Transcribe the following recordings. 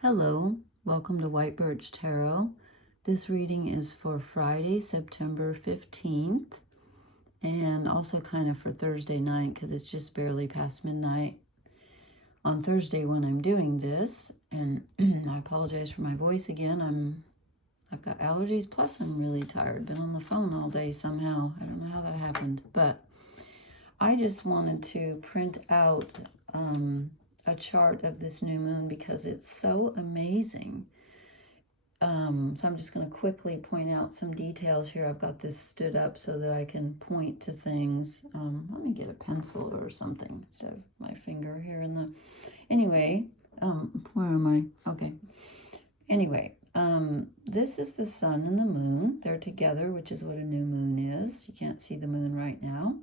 Hello, welcome to White Birch Tarot. This reading is for Friday, September 15th, and also kind of for Thursday night because it's just barely past midnight on Thursday when I'm doing this. And I apologize for my voice again. I've got allergies, plus I'm really tired. Been on the phone all day somehow. I don't know how that happened, but I just wanted to print out a chart of this new moon because it's so amazing. So I'm just going to quickly point out some details here. I've got this stood up so that I can point to things. Let me get a pencil or something instead of my finger here in the... Anyway, where am I? Okay. Anyway, this is the sun and the moon. They're together, which is what a new moon is. You can't see the moon right now.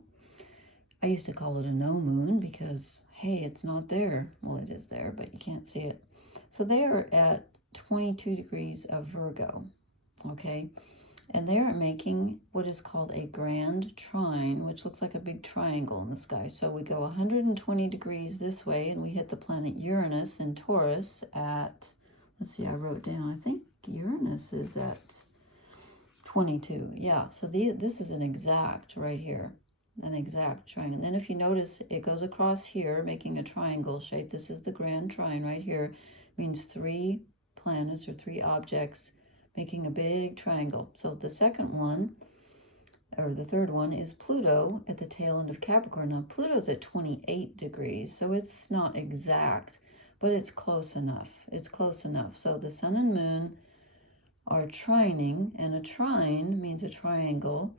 I used to call it a no moon because, hey, it's not there. Well, it is there, but you can't see it. So they are at 22 degrees of Virgo, okay? And they are making what is called a grand trine, which looks like a big triangle in the sky. So we go 120 degrees this way, and we hit the planet Uranus in Taurus at, let's see, I wrote down, I think Uranus is at 22. Yeah, so this is an exact right here. An exact triangle. And then if you notice, it goes across here, making a triangle shape. This is the grand trine right here. It means 3 planets or 3 objects making a big triangle. So the second one, or the third one, is Pluto at the tail end of Capricorn. Now, Pluto's at 28 degrees, so it's not exact, but it's close enough. It's close enough. So the sun and moon are trining, and a trine means a triangle.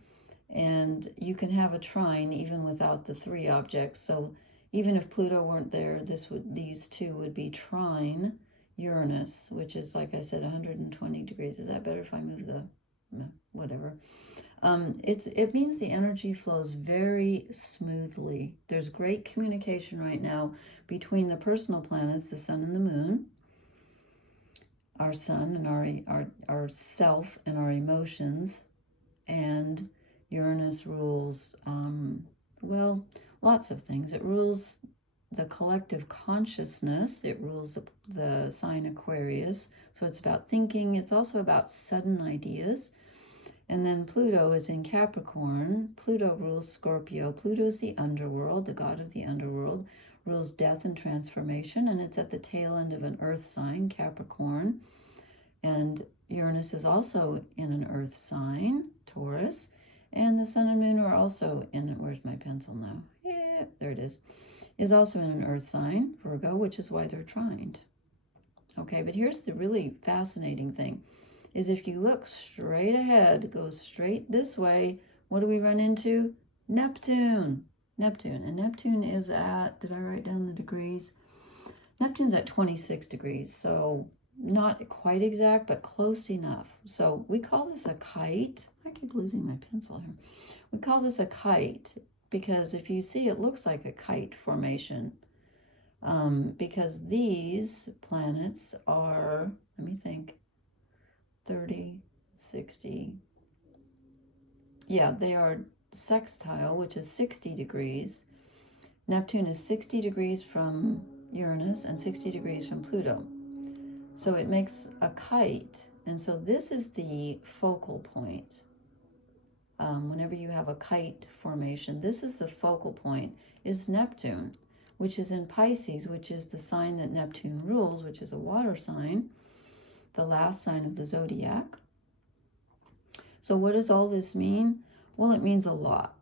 And you can have a trine even without the 3 objects. So even if Pluto weren't there, these two would be trine Uranus, which is, like I said, 120 degrees. Is that better if I move the whatever? It means the energy flows very smoothly. There's great communication right now between the personal planets, the sun and the moon, our sun and our self and our emotions, and Uranus rules, well, lots of things. It rules the collective consciousness. It rules the sign Aquarius. So it's about thinking. It's also about sudden ideas. And then Pluto is in Capricorn. Pluto rules Scorpio. Pluto is the underworld, the god of the underworld, rules death and transformation. And it's at the tail end of an earth sign, Capricorn. And Uranus is also in an earth sign, Taurus. And the sun and moon are also in, where's my pencil now? Yeah, there it is also in an earth sign, Virgo, which is why they're trined. Okay, but here's the really fascinating thing, is if you look straight ahead, go straight this way, what do we run into? Neptune. And Neptune is at, did I write down the degrees? Neptune's at 26 degrees, so not quite exact, but close enough. So we call this a kite. I keep losing my pencil here. We call this a kite because if you see, it looks like a kite formation. Because these planets are, let me think, 30, 60. Yeah, they are sextile, which is 60 degrees. Neptune is 60 degrees from Uranus and 60 degrees from Pluto. So it makes a kite. And so this is the focal point. Whenever you have a kite formation, this is the focal point, is Neptune, which is in Pisces, which is the sign that Neptune rules, which is a water sign, the last sign of the zodiac. So what does all this mean? Well, it means a lot.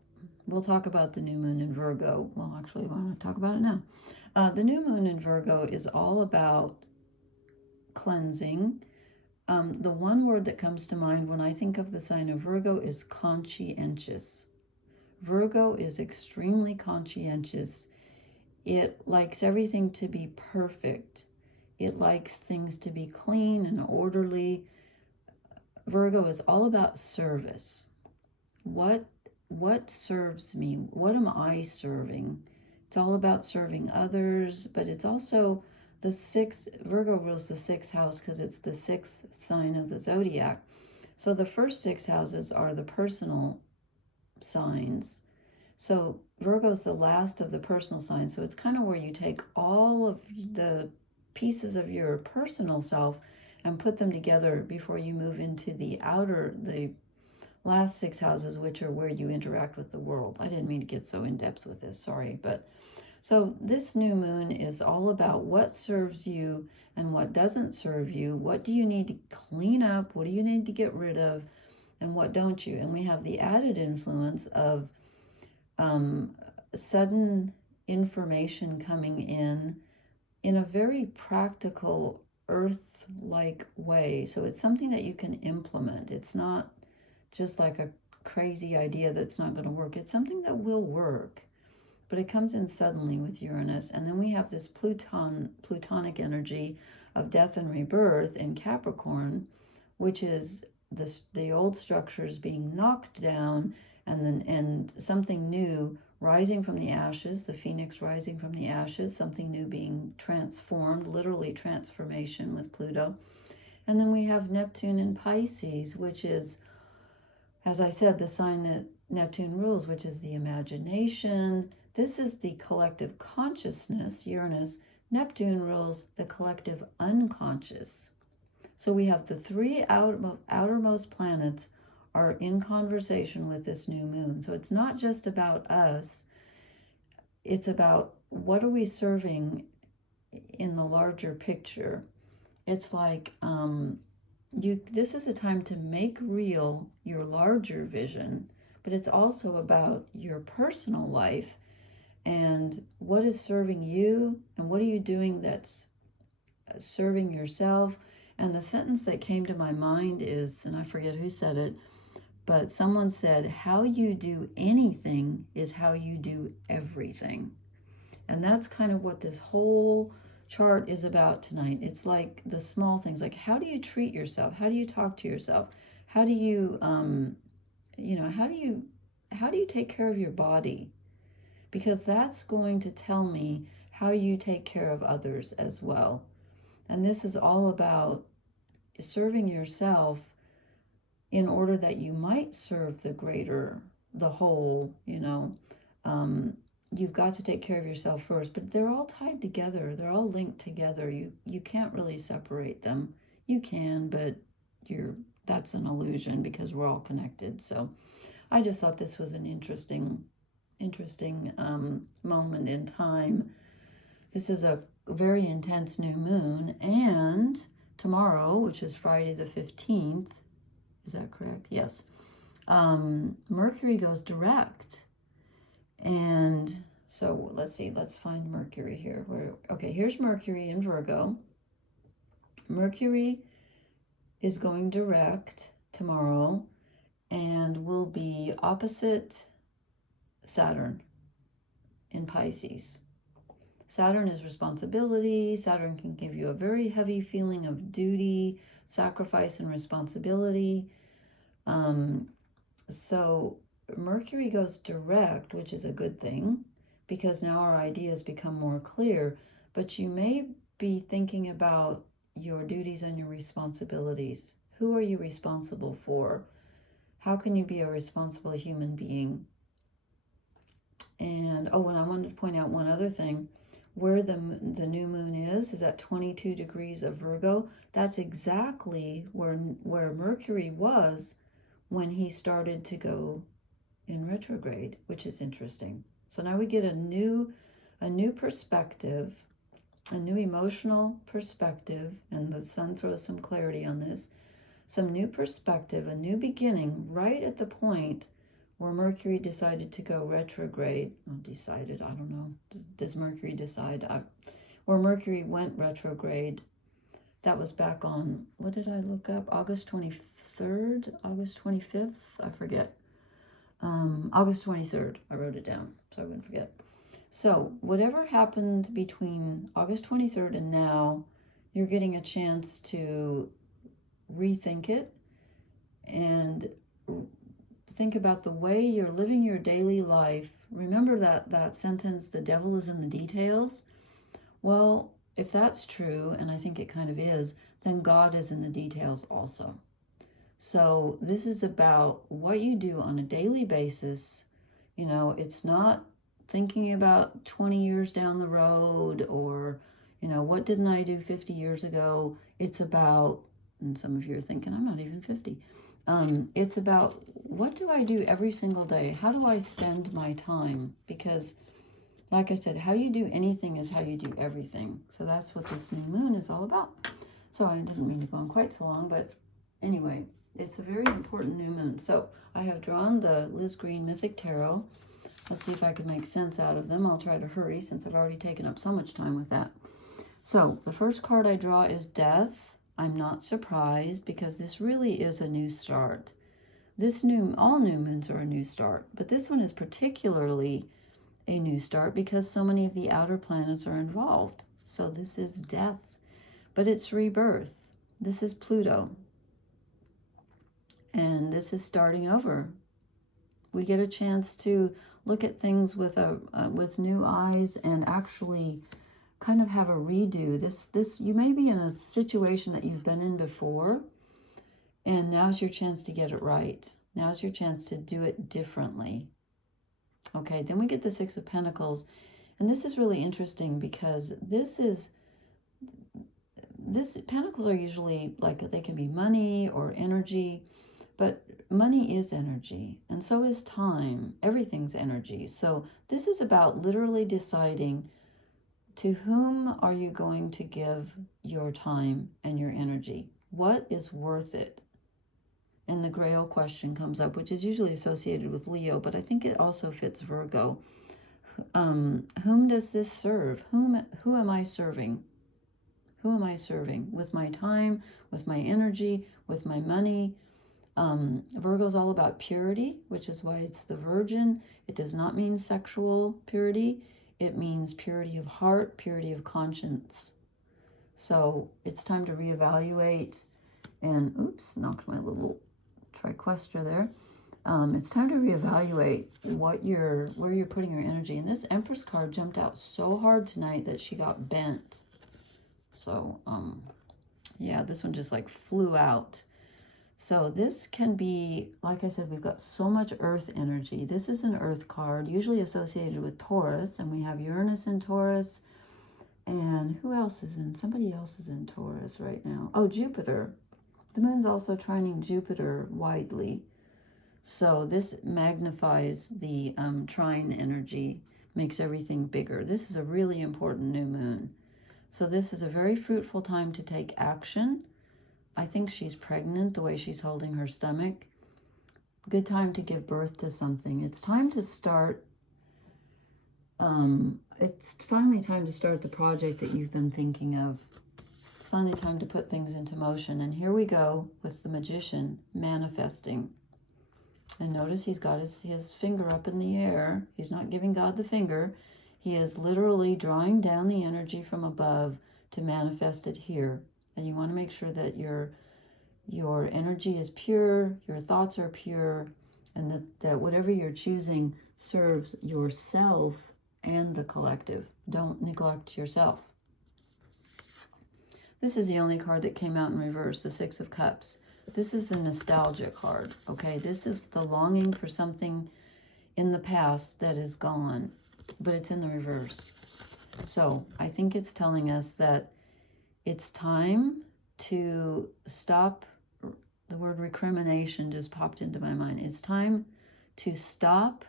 We'll talk about the new moon in Virgo. Well, actually, why don't I talk about it now? The new moon in Virgo is all about cleansing. The one word that comes to mind when I think of the sign of Virgo is conscientious. Virgo is extremely conscientious. It likes everything to be perfect. It likes things to be clean and orderly. Virgo is all about service. What serves me? What am I serving? It's all about serving others, but it's also the 6th, Virgo rules the 6th house because it's the 6th sign of the zodiac. So the first 6 houses are the personal signs. So Virgo's the last of the personal signs. So it's kind of where you take all of the pieces of your personal self and put them together before you move into the last 6 houses, which are where you interact with the world. I didn't mean to get so in depth with this, sorry. But so this new moon is all about what serves you and what doesn't serve you. What do you need to clean up? What do you need to get rid of? And what don't you? And we have the added influence of sudden information coming in a very practical, earth-like way. So it's something that you can implement. It's not just like a crazy idea that's not going to work. It's something that will work, but it comes in suddenly with Uranus. And then we have this Plutonic energy of death and rebirth in Capricorn, which is the old structures being knocked down, and something new rising from the ashes, the phoenix rising from the ashes, something new being transformed, literally transformation with Pluto. And then we have Neptune in Pisces, which is, as I said, the sign that Neptune rules, which is the imagination. This is the collective consciousness, Uranus. Neptune rules the collective unconscious. So we have the 3 outermost planets are in conversation with this new moon. So it's not just about us. It's about what are we serving in the larger picture. It's like this is a time to make real your larger vision, but it's also about your personal life and what is serving you and what are you doing that's serving yourself. And the sentence that came to my mind is, and I forget who said it, but someone said, how you do anything is how you do everything. And that's kind of what this whole chart is about tonight. It's like the small things, like how do you treat yourself? How do you talk to yourself? How do you, how do you take care of your body? Because that's going to tell me how you take care of others as well. And this is all about serving yourself in order that you might serve the whole, you've got to take care of yourself first, but they're all tied together. They're all linked together. You can't really separate them. You can, but that's an illusion because we're all connected. So I just thought this was an interesting moment in time. This is a very intense new moon, and tomorrow, which is Friday the 15th, is that correct? Yes. Mercury goes direct. And so let's see, let's find Mercury here. Okay, here's Mercury in Virgo. Mercury is going direct tomorrow and will be opposite Saturn in Pisces. Saturn is responsibility. Saturn can give you a very heavy feeling of duty, sacrifice, and responsibility. So Mercury goes direct, which is a good thing because now our ideas become more clear, but you may be thinking about your duties and your responsibilities. Who are you responsible for? How can you be a responsible human being? And and I wanted to point out one other thing. Where the new moon is at 22 degrees of Virgo. That's exactly where Mercury was when he started to go in retrograde, which is interesting. So now we get a new perspective, a new emotional perspective, and the sun throws some clarity on this. Some new perspective, a new beginning, right at the point where Mercury decided to go retrograde. Oh, decided, I don't know. Does Mercury decide? Where Mercury went retrograde, that was back on, what did I look up? August 23rd? August 25th? I forget. August 23rd. I wrote it down so I wouldn't forget. So whatever happened between August 23rd and now, you're getting a chance to rethink it and think about the way you're living your daily life. Remember that sentence, the devil is in the details? Well, if that's true, and I think it kind of is, then God is in the details also. So this is about what you do on a daily basis. It's not thinking about 20 years down the road or, You know, what didn't I do 50 years ago? It's about, and some of you are thinking, I'm not even 50. It's about, what do I do every single day? How do I spend my time? Because, like I said, how you do anything is how you do everything. So that's what this new moon is all about. So I didn't mean to go on quite so long, but anyway, it's a very important new moon. So I have drawn the Liz Green Mythic Tarot. Let's see if I can make sense out of them. I'll try to hurry since I've already taken up so much time with that. So the first card I draw is Death. I'm not surprised because this really is a new start. All new moons are a new start, but this one is particularly a new start because so many of the outer planets are involved. So this is death, but it's rebirth. This is Pluto. And this is starting over. We get a chance to look at things with new eyes and actually kind of have a redo. You may be in a situation that you've been in before, and now's your chance to get it right. Now's your chance to do it differently. Okay, then we get the Six of Pentacles, and this is really interesting because Pentacles are usually like, they can be money or energy, but money is energy, and so is time. Everything's energy. So this is about literally deciding to whom are you going to give your time and your energy? What is worth it? And the Grail question comes up, which is usually associated with Leo, but I think it also fits Virgo. Whom does this serve? Who am I serving? Who am I serving? With my time, with my energy, with my money? Virgo is all about purity, which is why it's the Virgin. It does not mean sexual purity. It means purity of heart, purity of conscience. So it's time to reevaluate. And oops, knocked my little triquestra there. It's time to reevaluate where you're putting your energy. And this Empress card jumped out so hard tonight that she got bent. So yeah, this one just like flew out. So this can be, like I said, we've got so much earth energy. This is an earth card, usually associated with Taurus, and we have Uranus in Taurus. And who else is in? Somebody else is in Taurus right now. Oh, Jupiter. The moon's also trining Jupiter widely. So this magnifies the trine energy, makes everything bigger. This is a really important new moon. So this is a very fruitful time to take action. I think she's pregnant, the way she's holding her stomach. Good time to give birth to something. It's time to start, it's finally time to start the project that you've been thinking of. It's finally time to put things into motion. And here we go with the Magician manifesting. And notice he's got his finger up in the air. He's not giving God the finger. He is literally drawing down the energy from above to manifest it here. And you want to make sure that your energy is pure, your thoughts are pure, and that whatever you're choosing serves yourself and the collective. Don't neglect yourself. This is the only card that came out in reverse, the Six of Cups. This is the nostalgia card, okay? This is the longing for something in the past that is gone, but it's in the reverse. So I think it's telling us that it's time to stop. The word recrimination just popped into my mind. It's time to stop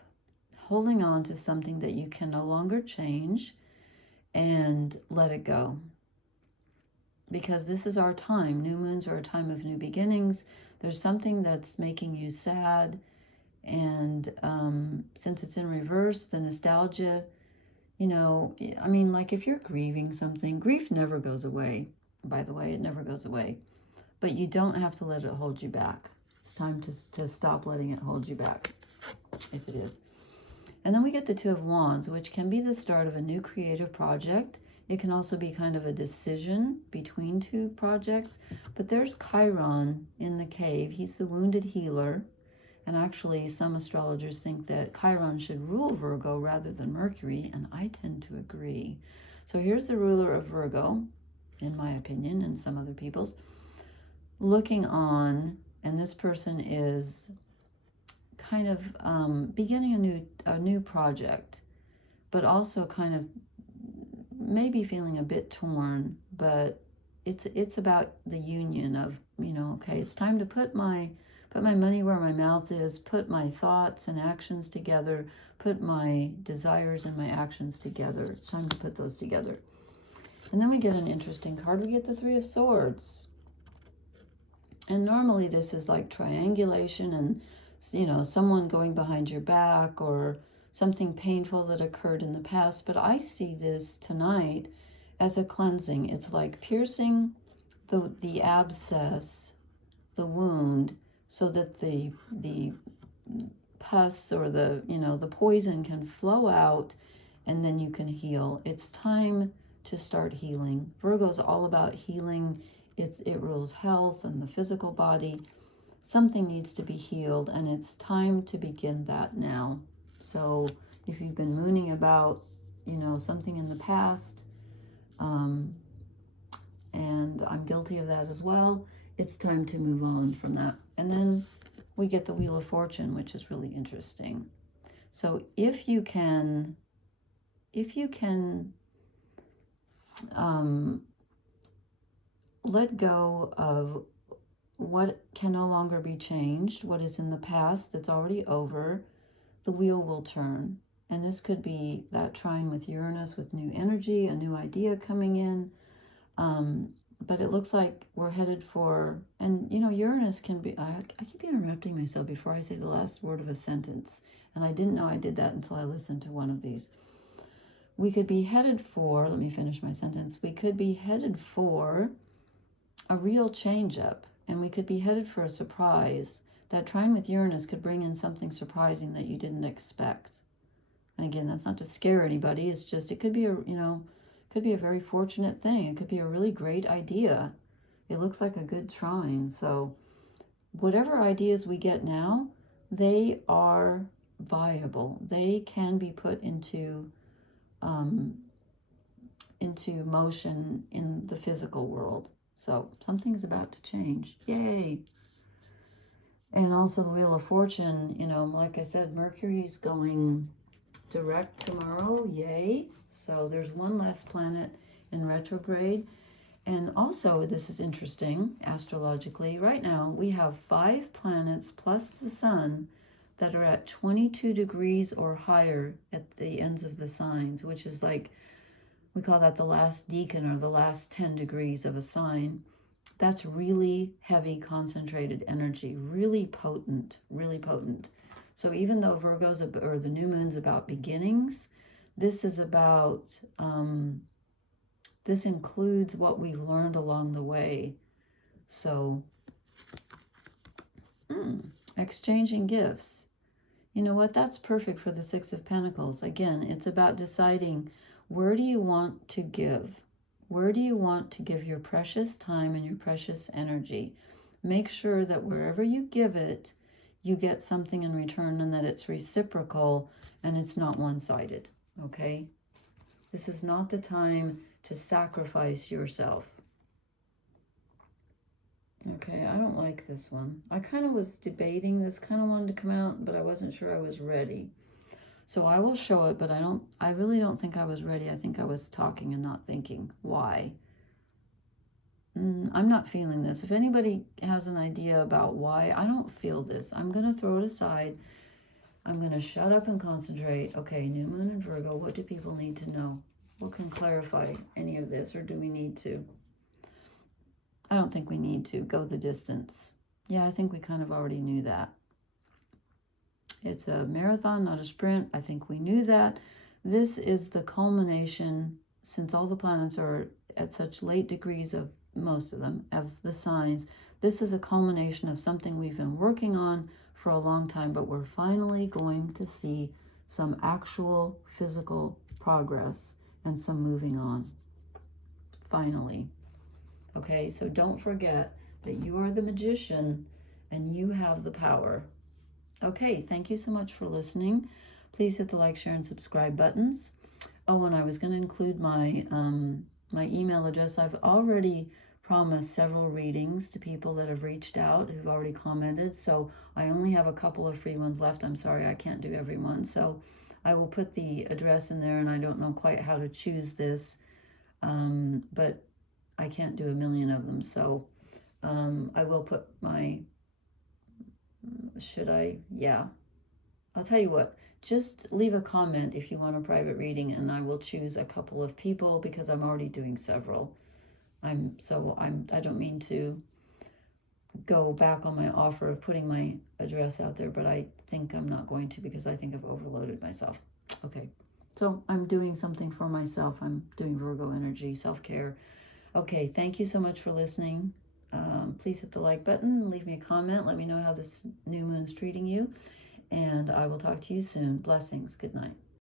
holding on to something that you can no longer change and let it go. Because this is our time. New moons are a time of new beginnings. There's something that's making you sad. And since it's in reverse, the nostalgia, you know, I mean, like if you're grieving something, grief never goes away. By the way, it never goes away. But you don't have to let it hold you back. It's time to stop letting it hold you back, if it is. And then we get the Two of Wands, which can be the start of a new creative project. It can also be kind of a decision between two projects. But there's Chiron in the cave. He's the wounded healer. And actually, some astrologers think that Chiron should rule Virgo rather than Mercury, and I tend to agree. So here's the ruler of Virgo, in my opinion, and some other people's, looking on, and this person is kind of beginning a new project, but also kind of may be feeling a bit torn, but it's about the union of, you know, okay, it's time to put my money where my mouth is, put my thoughts and actions together, put my desires and my actions together. It's time to put those together. And then we get an interesting card. We get the Three of Swords. And normally this is like triangulation and, you know, someone going behind your back or something painful that occurred in the past. But I see this tonight as a cleansing. It's like piercing the abscess, the wound, so that the pus or the, you know, the poison can flow out and then you can heal. It's time to start healing. Virgo's all about healing. It rules health and the physical body. Something needs to be healed, and it's time to begin that now. So if you've been mooning about, you know, something in the past, and I'm guilty of that as well, it's time to move on from that. And then we get the Wheel of Fortune, which is really interesting. So if you can let go of what can no longer be changed, what is in the past that's already over, the wheel will turn. And this could be that trine with Uranus with new energy, a new idea coming in. But it looks like we're headed for, and you know, Uranus can be, I keep interrupting myself before I say the last word of a sentence. And I didn't know I did that until I listened to one of these. We could be headed for, let me finish my sentence. We could be headed for a real change up, and we could be headed for a surprise. That trine with Uranus could bring in something surprising that you didn't expect. And again, that's not to scare anybody. It's just, it could be a, you know, could be a very fortunate thing. It could be a really great idea. It looks like a good trine. So whatever ideas we get now, they are viable. They can be put into motion in the physical world. So something's about to change. Yay. And also the Wheel of Fortune, you know, like I said, Mercury's going direct tomorrow. Yay. So there's one less planet in retrograde. And also, this is interesting, astrologically, right now we have 5 planets plus the sun that are at 22 degrees or higher at the ends of the signs, which is like, we call that the last decan or the last 10 degrees of a sign. That's really heavy, concentrated energy, really potent, really potent. So even though Virgo's, or the new moon's about beginnings, this is about, this includes what we've learned along the way. So, exchanging gifts. You know what? That's perfect for the Six of Pentacles. Again, it's about deciding, where do you want to give? Where do you want to give your precious time and your precious energy? Make sure that wherever you give it, you get something in return, and that it's reciprocal and it's not one-sided, okay? This is not the time to sacrifice yourself. Okay, I don't like this one. I kind of was debating. This kind of wanted to come out, but I wasn't sure I was ready. So I will show it, but I really don't think I was ready. I think I was talking and not thinking. Why? I'm not feeling this. If anybody has an idea about why, I don't feel this. I'm going to throw it aside. I'm going to shut up and concentrate. Okay, New Moon and Virgo, what do people need to know? What can clarify any of this, or do we need to? I don't think we need to go the distance. Yeah, I think we kind of already knew that. It's a marathon, not a sprint. I think we knew that. This is the culmination, since all the planets are at such late degrees of, most of them, of the signs. This is a culmination of something we've been working on for a long time, but we're finally going to see some actual physical progress and some moving on. Finally. Okay, so don't forget that you are the magician and you have the power. Okay, thank you so much for listening. Please hit the like, share, and subscribe buttons. Oh, and I was going to include my my email address. I've already promised several readings to people that have reached out, who've already commented. So I only have a couple of free ones left. I'm sorry, I can't do every one. So I will put the address in there, and I don't know quite how to choose this. but I can't do a million of them. So I will put my, should I? Yeah. I'll tell you what, just leave a comment if you want a private reading, and I will choose a couple of people because I'm already doing several. I don't mean to go back on my offer of putting my address out there, but I think I'm not going to because I think I've overloaded myself. Okay, so I'm doing something for myself. I'm doing Virgo energy, self-care. Okay, thank you so much for listening. Please hit the like button, leave me a comment, let me know how this new moon's treating you, and I will talk to you soon. Blessings. Good night.